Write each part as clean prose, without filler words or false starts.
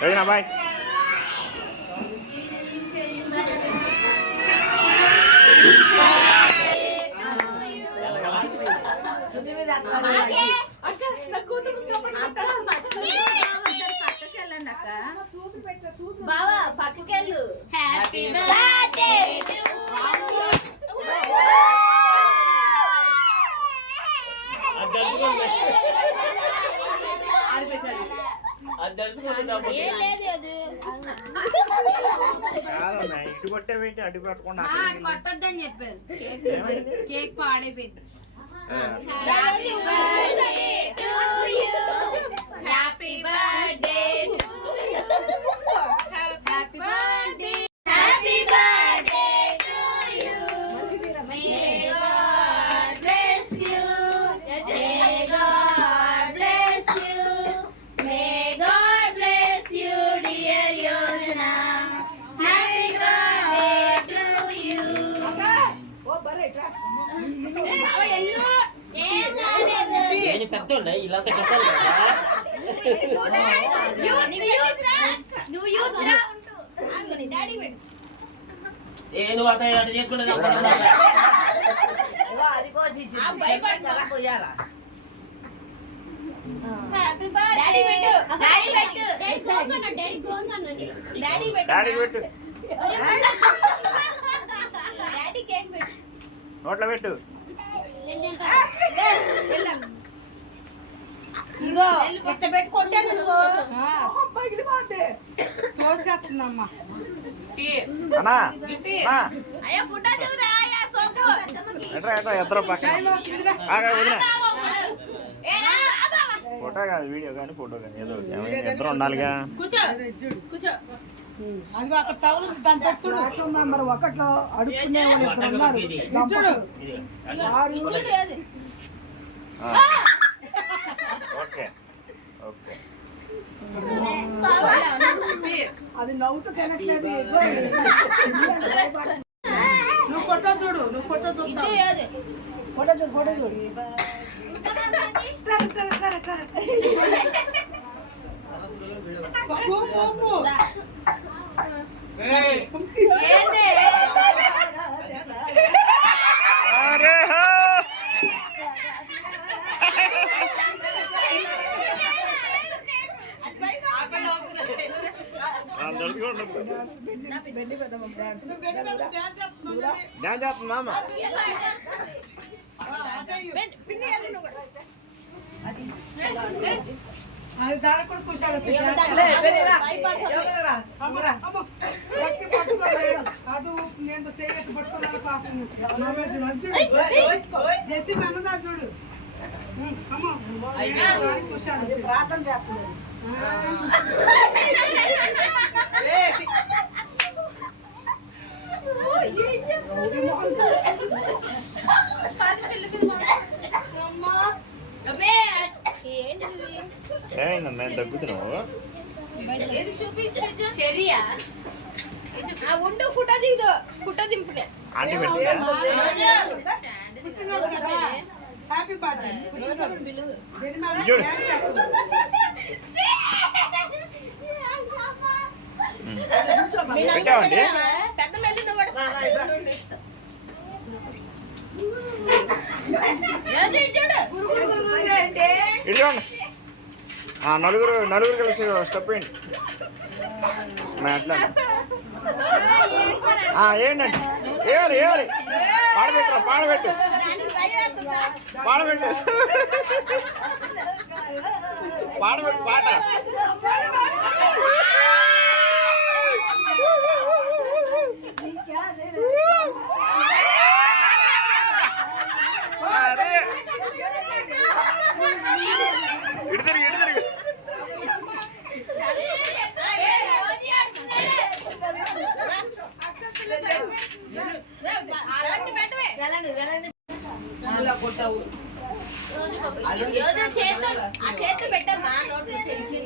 Raveena bye. బావా పక్కకెళ్ళు. Happy birthday to ఇటు కొట్టేవేంటి అడ్డు పెట్టకుండా కొట్టొద్దని చెప్పారు. కేక్ పాడైపోయింది. Happy birthday happy birthday happy birthday to you. May God bless you. May God bless you. May God bless you dear Yojana. Happy birthday to you. పెద్దోళ్ళ ఇలా నువ్వు అసలు అటు చేసుకుంటే నోట్లో పెట్టు. ఇద్దరు పక్కన ఫోటో కాదు వీడియో కానీ ఫోటో కానీ ఏదో ఇద్దరు ఉండాలిగా. ఒకట్లో అడుక్కునే ఓకే ఓకే. అది నవ్వుతూ తినట్లేదు. నువ్వు ఫోటో చూడు, నువ్వు ఫోటో చూడు, ఫోటో చూడు, ఫోటో చూడు. డాన్స్ చేస్తుందమ్మా. అది దాని కూడా కుషాలు అది నేను చేయట్టు పట్టుకున్నాను పాపం. చేసి మనదా చూడు. అమ్మ కుషాలు ప్రార్థన చేస్తున్నారు. ఏమైందమ్మా దగ్గుతున్నావు? చెరియా ఉండు ఫోటో దిగుదు. ఫోటో దింపునే ఆంటీ పెట్టిగా. హ్యాపీ బర్త్డే చూడు. పెట్టావండి పెద్ద మెల్లి నువ్వు ఇదిగోండి. నలుగురు నలుగురు కలిసి స్టెప్ వేయండి. అట్లా ఏంటండి ఏవాలి ఏవాలి పాడబెట్టరా పాడబెట్టు పాడబెట్టు పాడబెట్టు పాట. ఇటు తిరిగి ఇటు తిరిగి. చేతి పెట్టమ్మా నోట్లో చేసి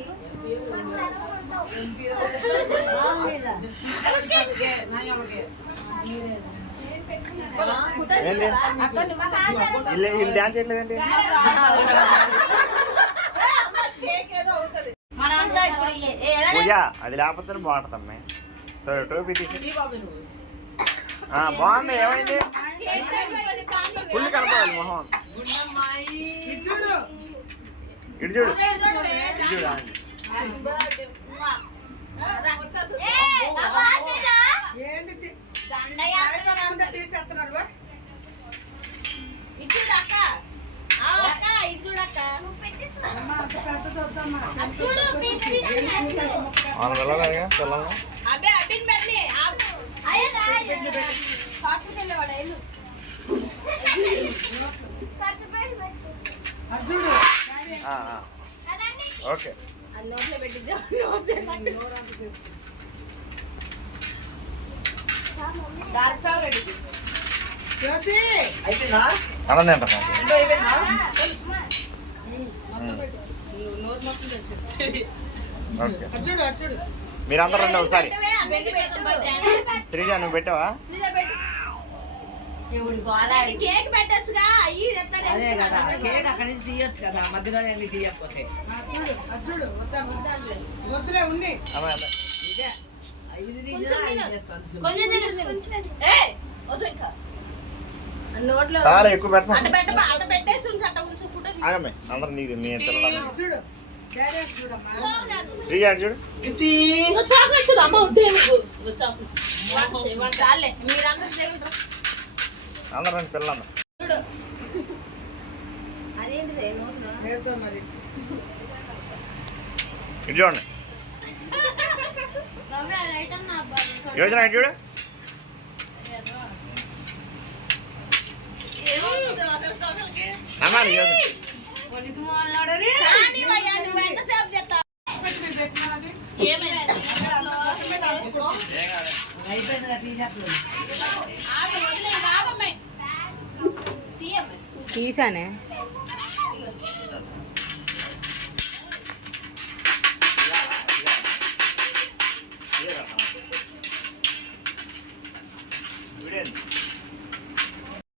వీళ్ళు డాన్స్ చేయట్లేదండి. మనంతా పూజ అది లేకపోతే బాగుంటుంది అమ్మాయి టోపీ తీసి ఈ బాబు నువ్వు. బాగుంది ఏమైంది ఫుల్ కనపడాలి మొహం ఇటు చూడు. ఇటు చూడు ఇటు చూడు ఏంటి తీ- దండయాత్ర తీసేస్తున్నారు బా. ఇది అక్క అక్క ఇది చూడక్క అమ్మా, అంత పెద్దది వద్దమ్మా. అది చూడు పీస్ పీస్ వాళ్ళు వెళ్ళలేగా పిల్లలు అబ్బే అబ్బిన్ పెట్టి సాక్షి చెల్లెవాడ ఎల్లు అది చూడు. ఓకే అది నోట్లో పెట్టిద్దాం డార్క్ చాక్లెట్ ఇది చూసి. అన్నది అంట మొత్తం పెట్టు. నువ్వు నోరు మొత్తం తెచ్చేసి. ఓకే అటు చూడు, అటు చూడు. మీరందరూ రండి ఒకసారి పెట్టవే, అన్నకి పెట్టు శ్రీజ నువ్వు పెట్టావా శ్రీజ పెట్టు అలాంటి కేక్ పెట్టొచ్చుగా అయ్యి చెప్తారు అదే కదా కేక్ అక్కడి నుంచి తీయొచ్చు కదా మధ్యలో అన్ని తీయకపోతే అటు చూడు, అటు చూడు. వద్దాము. వద్దాంలే. వద్దులే ఉంది. అమ్మాయి అమ్మాయి ఇదే ఇది తీసినా కొంచెం ఇది తిను. చేస్తాను. కొంచెం ఏయ్ వద్దు ఇంకా నోట్లో చాలా ఎక్కువ పెట్టమా అట్ట పెట్టేసి ఉంచు అట్ట ఉంచు ఫుడ్ ఆగమ్మే అందరూ నీకు మీ పిల్లలు అటు చూడు. డాడీ చూడమ్మా. శ్రీజ అటు చూడు చాక్లెట్స్ అమ్మ వద్దు చాక్లెట్స్ చాలే మీరందరూ తింటారు అందరూ రండి పిల్లలు చూడు అదేంటిది నోట్లో నేర్తో మరి. ఇటు చూడండి బాబాయ్ అది ఐటమ్ నా అబ్బాయి యోజన ఇటు చూడు అమ్మా యోజన కానీ భయ్యా, నువ్వు ఎంతసేపు చేస్తావు? పెట్టినది. ఏమైంది? అయిపోయింది కదా తీసేస్తుంది ఆగు, వదిలే, ఇంకా ఆగమ్మే. తీయమ్మే. తీసానే ఇగో.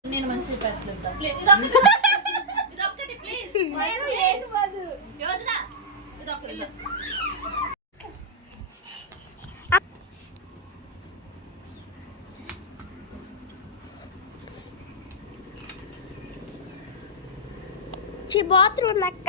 నేను మంచిగా పెట్టలేదు ఇదొక్కటి ప్లీజ్ యోజన ఇదొక్కటి బాత్రూమ్ అక్క